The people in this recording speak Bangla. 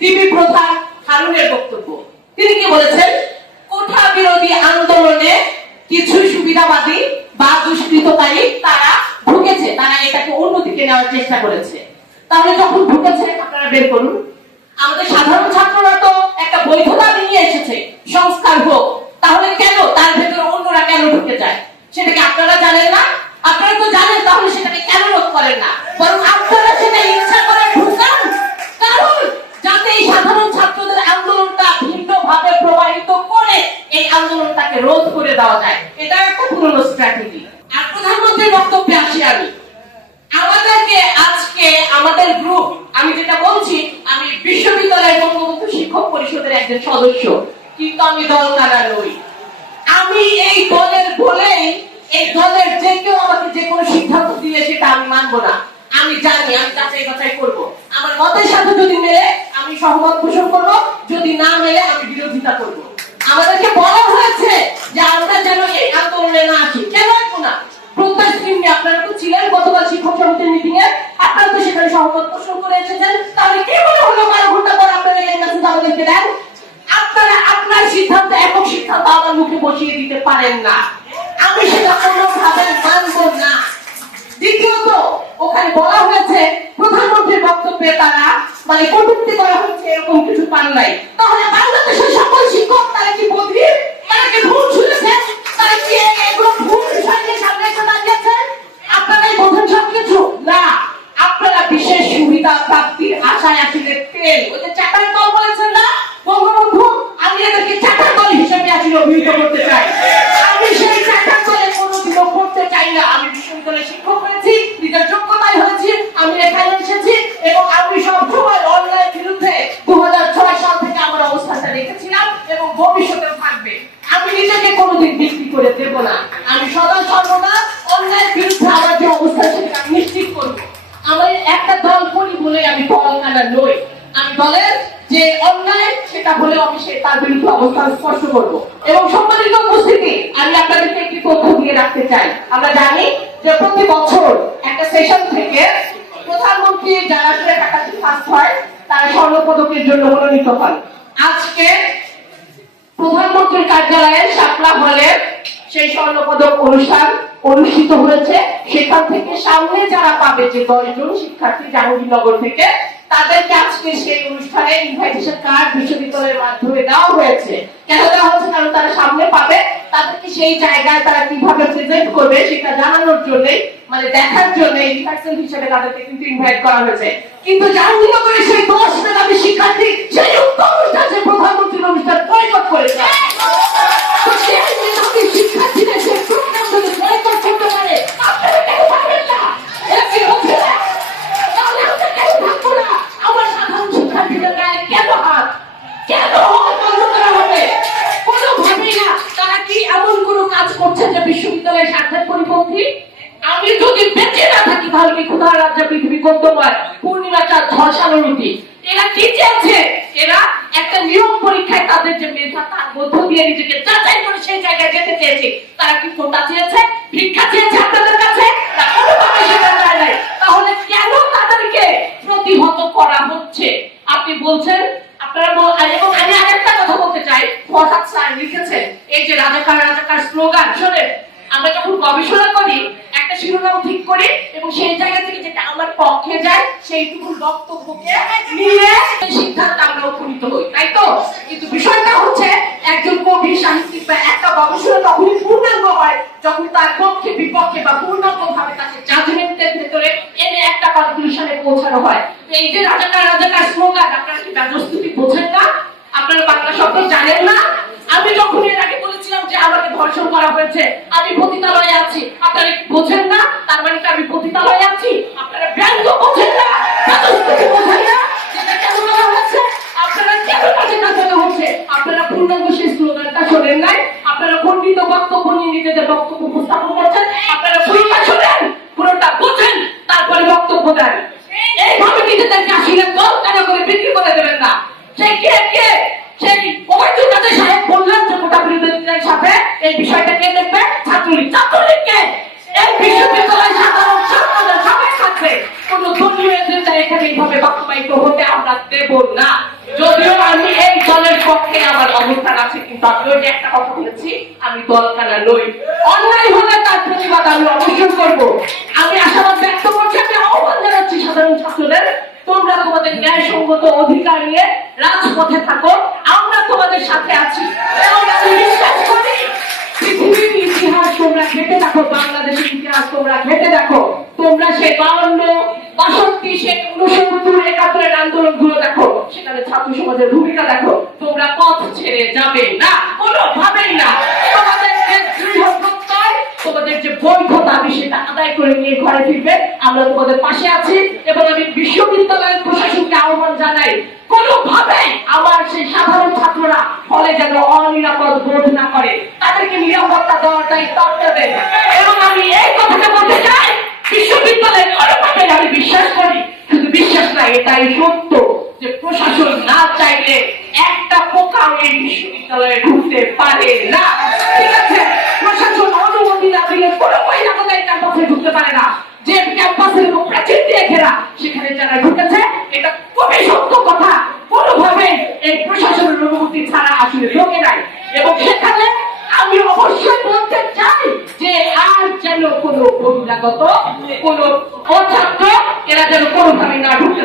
ডিবি প্রধান হারুনের বক্তব্য। তিনি কি বলেছেন? কোঠা বিরোধী আন্দোলনে কিছু সুবিধাবাদী বা দুষ্কৃতকারী তারা ঢুকেছে, তারা এটাকে অন্যদিকে নেওয়ার চেষ্টা করেছে। তাহলে যখন ঢুকেছে, আপনারা বের করুন। আমাদের সাধারণ ছাত্ররা তো একটা বৈধতা নিয়ে এসেছে, সংস্কার হোক। তাহলে কেন তার ভেতরে অন্যরা কেন ঢুকে যায়? সেটাকে আপনারা জানেন না? আপনারা তো জানেন, তাহলে সেটাকে কেন রোধ করেন না? বরং আন্দোলনটাকে রোধ করে দেওয়া যায়। এটা একটা পুরনো স্ট্র্যাটেজি আর প্রধানমন্ত্রীর বক্তব্যে আসি আমি। আমাদেরকে আজকে আমাদের গ্রুপ আমি যেটা বলছি, আমি বিশ্ববিদ্যালয়ের বঙ্গবন্ধু শিক্ষক পরিষদের একজন সদস্য। কিন্তু আমি দল কারা নই। আমি এই দলের বলেই, এই দলের যে কেউ আমাকে যে কোনো সিদ্ধান্ত দিলে সেটা আমি মানবো না। আমি জানি, আমি যাচাই বাছাই করব। আমার মতের সাথে যদি মেলে, আমি সহমত পোষণ করব। যদি না মেলে, আমি বিরোধিতা করব। আমাদেরকে বলা হয়েছে যে আমরা যেন এই আন্দোলনে না আসি। কেন আসব না? প্রত্যাশ নিম্নে আপনারা তো ছিলেন, গতকাল শিক্ষক সমিতির মিটিং এ। আপনারা তো সেখানে সহমত পোষণ করে এসেছেন। তাহলে কি মনে হলো বারো ঘণ্টা পর আপনারা এই মেসেজ আমাদেরকে দেন? আপনারা আপনার সিদ্ধান্ত একক সিদ্ধান্ত আমার মুখে বসিয়ে দিতে পারেন না। আমি সেটা কোনোভাবে মানব না দ্বিতীয়ত ওখানে বলা হয়েছে প্রধানমন্ত্রীর বক্তব্যে তারা মানে কটূক্তি করা হচ্ছে এরকম কিছু পান নাই তাহলে বাংলাদেশের সকল শিক্ষক তারা কি বদলির তারা কি ভুল শুনেছে তারা কি এগুলো ভুল বিষয় নিয়ে সামনে এসে দাঁড়িয়েছেন আপনারাই বোঝেন সবকিছু না আপনারা বিশেষ সুবিধা প্রাপ্তির আশায় আসলে তেল ওই যে চাটার দল বলেছেন না বঙ্গবন্ধু আমি এদেরকে চাটার দল হিসেবে অভিহিত করতে চাই। আমি সেই চাটার দলে কোনোদিনও করতে চাই না। আমি বিশ্ববিদ্যালয়ে শিক্ষক হয়েছি, নিজের যোগ্যতায় হয়েছি, আমি এখানে এসেছি এবং আমি সবসময় অন্যায়ের বিরুদ্ধে দু সাল থেকে আমার অবস্থানটা রেখেছিলাম এবং ভবিষ্যতেও থাকবে। আমি নিজেকে কোনোদিন বিক্রি করে দেব না। আমি সদা সর্বদা অন্যায়ের বিরুদ্ধে আমার যে অবস্থান সেটাকে আমি নিশ্চিত করব। আমার একটা দল করি বলে আমি দল কানা নই। আমি দলের যে অন্যায় সেটা হলেও আমি সে তার বিরুদ্ধে অবস্থান স্পষ্ট করব। এবং সম্মানিত উপস্থিতি, আমি আপনাদেরকে একটি তথ্য দিয়ে রাখতে চাই। আমরা জানি যে প্রতি বছর একটা সেশন থেকে প্রধানমন্ত্রী যারা টাকাটি ফার্স্ট হয়, তারা স্বর্ণ পদকের জন্য মনোনীত হন। আজকে প্রধানমন্ত্রীর কার্যালয়ে শাপলা হলে সেই স্বর্ণপদক অনুষ্ঠান অনুষ্ঠিত হয়েছে। সেখান থেকে সামনে যারা পাবে যে দশজন শিক্ষার্থী, জাহাঙ্গীরনগর থেকে তাদেরকে আজকে সেই অনুষ্ঠানে ইনভাইটেশন কার্ড বিশ্ববিদ্যালয়ের মাধ্যমে দেওয়া হয়েছে। কেন দেওয়া কারণ তারা সামনে পাবে। তাদেরকে সেই জায়গায় তারা কীভাবে প্রেজেন্ট করবে সেটা জানানোর জন্য মানে দেখার জন্য রিহার্সাল হিসেবে তাদেরকে কিন্তু ইনভাইট করা হয়েছে। কিন্তু জাহাঙ্গীরনগরের সেই শিক্ষার্থী সেই উক্ত রাজ্যে পৃথিবী গন্তব্য পূর্ণিমা রুটি। এরা কি চেয়েছে এরা একটা নিয়ম পরীক্ষায় তাদের যে মেধা, তার মধ্য দিয়ে নিজেকে যাচাই করে সেই জায়গায় যেতে চেয়েছে। তারা কি কোটা চেয়েছে? ভিক্ষা চেয়েছে আপনাদের কাছে? তাহলে কেন তাদেরকে প্রতিহত করা হচ্ছে? আপনি বলছেন, আপনারা এবং আমি আরেকটা কথা বলতে চাই। ফরহাদ স্যার লিখেছেন, এই যে রাজাকার রাজাকার স্লোগান, শোনেন, আমরা যখন গবেষণা করি শিরোনাম ঠিক করি এবং সেই জায়গা থেকে যেটা আমার পক্ষে যায়, সেইটুকু বক্তব্যকে নিয়ে সিদ্ধান্ত আমরা উপনীত হই, তাই তো? কিন্তু বিষয়টা হচ্ছে, একজন কবি সাহিত্যিক বা একটা গবেষণা তখনই পূর্ণাঙ্গ হয় যখন তার পক্ষে, বিপক্ষে বা পূর্ণাঙ্গ ভাবে তাকে জাজমেন্টের ভেতরে এনে একটা কনক্লুশনে পৌঁছানো হয়। এই যে রাজাকার রাজাকার স্লোগান আপনারা কি রাজস্তুতি বোঝেন না? আপনারা বাংলা শব্দ জানেন না? আমি যখন এর আগে বলেছিলাম যে আমাকে ধর্ষণ করা হয়েছে, আমি পতিতালয়ে আছি। আপনারা বোঝেন না? তার মানে আমি পতিতালয়ে আছি? আপনারা ব্যঙ্গ বোঝেন না? বোঝেন না? হচ্ছে? আপনারা কেন হচ্ছে? আপনারা পূর্ণাঙ্গ সেই স্লোগানটা শোনেন নাই? আপনারা খণ্ডিত বক্তব্য নিয়ে নিজেদের বক্তব্য উপস্থাপন করছেন আপনারা পুরোটা শোনেন পুরোটা বোঝেন তারপরে বক্তব্য দেন এইভাবে নিজেদেরকে আসলে দল কেন করে বিক্রি করে দেবেন না সেই কে কে সেই ওবায়দুল কাদের সাহেব বললেন যে কোটা বিরোধীদের সাথে এই বিষয়টা কে দেখবে ছাত্রলীগ ছাত্রলীগকে এই বিশ্ববিদ্যালয় সাধারণ ছাত্রদের সবাই থাকবে কোন দলীয় এজেন্ডা এখানে এইভাবে হতে আমরা দেব না। যদিও আমি এই দলের পক্ষে আমার অবস্থান আছে, কিন্তু আমি ওই যে একটা কথা বলেছি, আমি দল কানা নই। অন্যায় হলে তার প্রতিবাদ আমি অবশ্যই করব। আমি আশাবাদ ব্যক্ত করছি, আমি আহ্বান জানাচ্ছি সাধারণ ছাত্রদের, তোমরা তোমাদের ন্যায়সঙ্গত অধিকার নিয়ে রাজপথে থাকো, আমরা তোমাদের সাথে আছি। পৃথিবীর ইতিহাস তোমরা ঘেটে দেখো, বাংলাদেশের ইতিহাস তোমরা ঘেটে দেখো। তোমরা সে বাউন্ন বাষট্টি সেই উনসত্তর একাত্তরের আন্দোলনগুলো দেখো? সেখানে ছাত্র সমাজের ভূমিকা দেখো। তোমরা পথ ছেড়ে যাবে না কোনো ভাবেই না। তোমাদের যে দৃঢ় প্রত্যয় সেটা আদায় করে নিয়ে ঘরে ফিরবে। আমরা তোমাদের পাশে আছি এবং আমি বিশ্ববিদ্যালয়ের প্রশাসনকে আহ্বান জানাই, কোনোভাবেই আমার সেই সাধারণ ছাত্ররা হলে যেন অনিরাপদ বোধ না করে। তাদেরকে নিরাপত্তা দায়িত্ব আপনাদের। এবং আমি এই কথাটা বলতে বিশ্ববিদ্যালয়ের কোনোভাবে আমি বিশ্বাস করি। শুধু বিশ্বাস না, এটাই সত্য যে প্রশাসন না চাইলে একটা পোকাও এই বিশ্ববিদ্যালয়ে ঢুকতে পারে না। ঠিক আছে? প্রশাসন অনুমতি না দিলে কোনো বহিরাগত এই ক্যাম্পাসে ঢুকতে পারে না। যে ক্যাম্পাসের প্রাচীর দিয়ে ঘেরা, সেখানে যারা ঢুকেছে, এটা খুবই সত্য কথা। কোনোভাবে এই প্রশাসনের অনুমতি ছাড়া আসলে ঢোকে নাই। এবং সেখানে আমি অবশ্যই বলতে চাই যে আর যেন কোনো বহিরাগত কোনো অছাত্র এরা যেন কোনোভাবে না ঢুকতে